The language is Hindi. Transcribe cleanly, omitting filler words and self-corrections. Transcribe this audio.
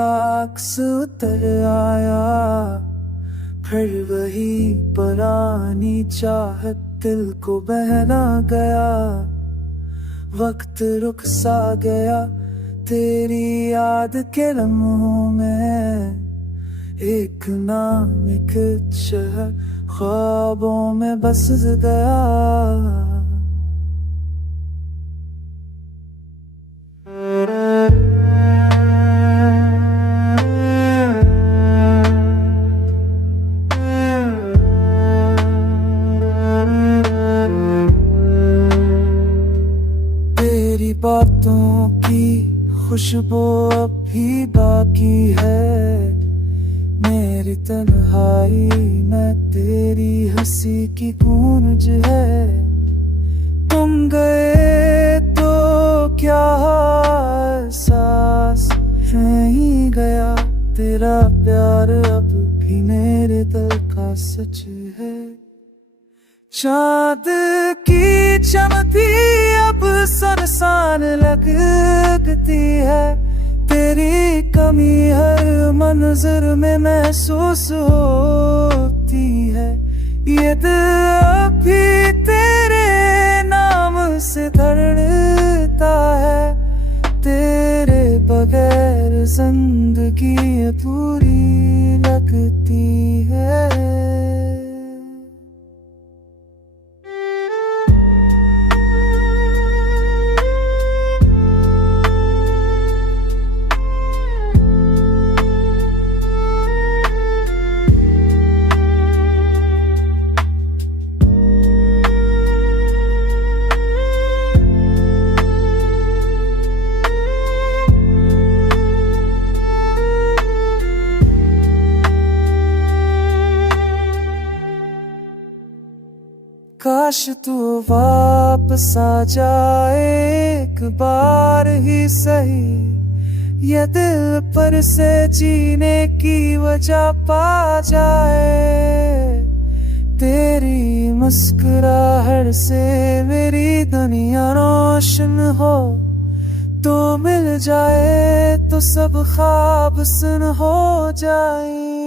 तेरा अक्स उतर आया, फिर वही पुरानी चाहत दिल को बहला गया। वक्त रुक सा गया तेरी याद के लम्हों में, एक नाम एक शहर ख्वाबों में बस गया। तेरी बातों की खुशबू अब भी बाकी है, मेरी तन्हाई में तेरी हंसी की गूंज है। तुम गए तो क्या एहसास नहीं गया, तेरा प्यार अब भी मेरे दिल का सच है। चाँद की चमकी अब सरसान लगती है, तेरी कमी हर मंजर में महसूस होती है। ये दिल अभी तेरे नाम से धड़कता है, तेरे बगैर जिंदगी अधूरी लगती है। काश तू वापस आ जाए एक बार ही सही, ये दिल पर से जीने की वजह पा जाए। तेरी मुस्कुराहट से मेरी दुनिया रोशन हो, तो मिल जाए तो सब ख्वाब सुन हो जाए।